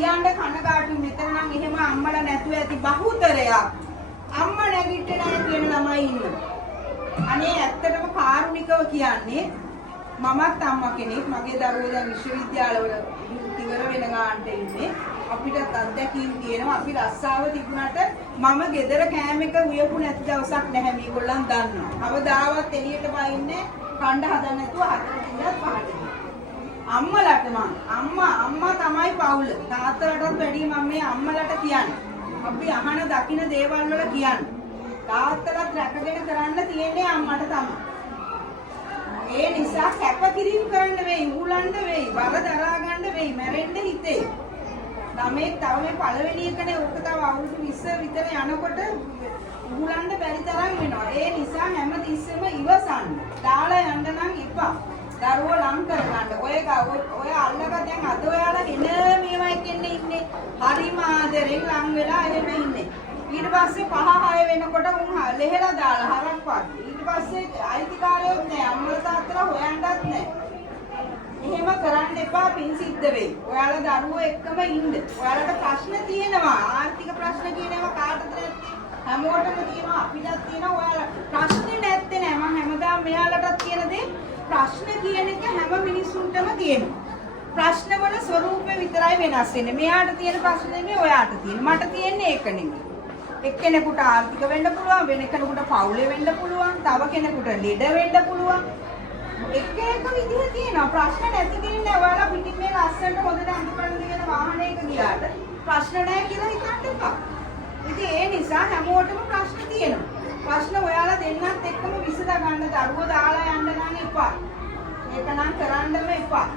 කියන්න කනගාටු මෙතන නම් එහෙම අම්මලා නැතුව ඇති බහුතරයක් අම්මා නැගිටින්නේ නැහැ කියන ළමයි ඉන්නවා. අනේ ඇත්තටම කාරුණිකව කියන්නේ මමත් අම්මා කෙනෙක් මගේ දරුවෝ දැන් විශ්වවිද්‍යාලවල ඉවර වෙන ගානට ඉන්නේ. අපිට අත්දැකීම් තියෙනවා අපි රස්සාව තිබුණාට මම ගෙදර කෑම එක උයපු නැති දවසක් නැහැ මේගොල්ලන් දන්නවා. අවදාවත් එළියට බයින්නේ කණ්ඩ හදන්න නැතුව හතරට ඉඳලා පහට. අම්මලාට අම්මා තමයි පවුල. තාත්තලටත් වැඩිය මම මේ අම්මලාට කියන්නේ. අපි අහන දකින දේවල් වල කියන්නේ. තාත්තලත් රැකගෙන කරන්න තියෙන්නේ අම්මට තමයි. ඒ නිසා කැපකිරීම කරන්න වෙයි, උහුලන්න වෙයි, බර දරා ගන්න වෙයි, මැරෙන්න හිතේ. ළමෙක් තව මේ පළවෙනි එකනේ ඕක තව අවුරුදු 20 විතර යනකොට උහුලන්න බැරි තරම් වෙනවා. ඒ නිසා හැම තිස්සෙම ඉවසන්න. දාලා යන්න නම් එපා. දරුවෝ ලං කරගන්න. ඔය අල්ලක දැන් අද ඔයාලා එන මේවා එක්කෙන්නේ ඉන්නේ. හරිම ආදරෙන් ලං වෙලා එහෙම ඉන්නේ. ඊට පස්සේ 5-6 වෙනකොට උන් ලෙහෙලා දාලා හරක් පාටි. ඊට පස්සේ අයිතිකාරයොත් නෑ අම්මලා තාත්තලා හොයන්නත් නෑ. එහෙම කරන්න එපා පින් සිද්ධ වෙයි. ඔයාලා දරුවෝ එක්කම ඉන්න. ඔයාලට ප්‍රශ්න තියෙනවා. ආර්ථික ප්‍රශ්න කියනවා කාටද නැත්තේ? හැමෝටම තියෙනවා අපිටත් තියෙනවා. ඔයාලා ප්‍රශ්නේ නැත්තේ නෑ. මම හැමදාම මෙයාලටත් කියන දේ ප්‍රශ්න කියන එක හැම මිනිස්සුන්ටම තියෙනවා. ප්‍රශ්නවල ස්වරූපය විතරයි වෙනස් වෙන්නේ. මෙයාට තියෙන ප්‍රශ්න නෙමෙයි ඔයාට තියෙන. මට තියෙන්නේ ඒක නෙමෙයි. එක්කෙනෙකුට ආර්ථික වෙන්න පුළුවන්, වෙන කෙනෙකුට පවුලේ වෙන්න පුළුවන්, තව කෙනෙකුට ලෙඩ වෙන්න පුළුවන්. එක විදිහ තියෙනවා. ප්‍රශ්න නැති කෙනෙක් නෑ. ඔයාලා පිටින් මේ ලස්සනට හොඳට අඳුරන දින වාහනයක ගියාට ප්‍රශ්න නෑ කියලා හිතන්න එපා. ඉතින් ඒ නිසා හැමෝටම ප්‍රශ්න තියෙනවා. ප්‍රශ්න ඔයාලා දෙන්නත් එක්කම විසඳ ගන්න දරුවෝ දාලා යන්න නම් එපා. ඒක නම් කරන්නම එපා.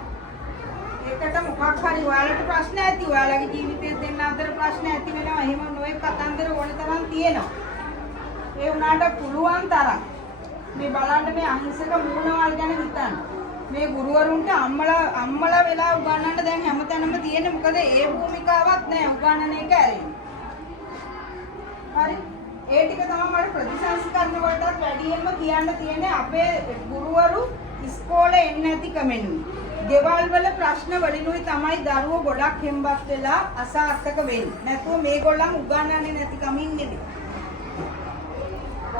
ඒකට මොකක් හරි ඔයාලට ප්‍රශ්න ඇති. ඔයාලගේ ජීවිතේ දෙන්න අතර ප්‍රශ්න ඇති වෙනවා. එහෙම නොයෙක් කතන්දර ඕන තරම් තියෙනවා. ඒ උනාට පුළුවන් තරම් මේ බලන්න මේ අහිංසක මූණවල් ගැන හිතන්න. මේ ගුරුවරුන්ට අම්මලා වෙලා උගන්වන්න දැන් හැමතැනම තියෙන්නේ. මොකද ඒ භූමිකාවක් නැහැ උගන්වන එක ඇරෙන්නේ. හරි. ඒ ටික තමයි මට ප්‍රතිසංස්කරණ වලටත් වැඩියෙන්ම කියන්න තියෙන්නේ. අපේ ගුරුවරු ඉස්කෝලේ එන්නේ නැති කමෙනුයි. ගෙවල් වල ප්‍රශ්න වලිනුයි තමයි දරුවෝ ගොඩක් හෙම්බත් වෙලා අසාර්ථක වෙන්නේ. නැතුව මේගොල්ලන් උගන්වන්නේ නැති කමින් නෙමෙයි.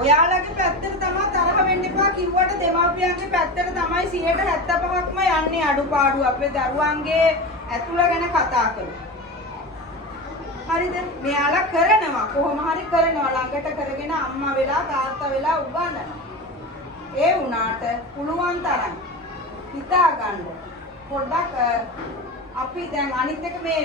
ඔයාලගේ පැත්තට තමයි තරහ වෙන්න එපා කිව්වට දෙමාපියන්ගේ පැත්තට තමයි 75%ක්ම යන්නේ අඩුපාඩු අපේ දරුවන්ගේ ඇතුළ ගැන කතා කරලා. හරිද? මෙයාලා කරනවා කොහොම හරි කරනවා ළඟට කරගෙන අම්මා වෙලා තාත්තා වෙලා උගන්වනවා. ඒ වුණාට පුළුවන් තරම් හිතා ගන්න. පොඩ්ඩක් අපි දැන් අනිත් එක මේ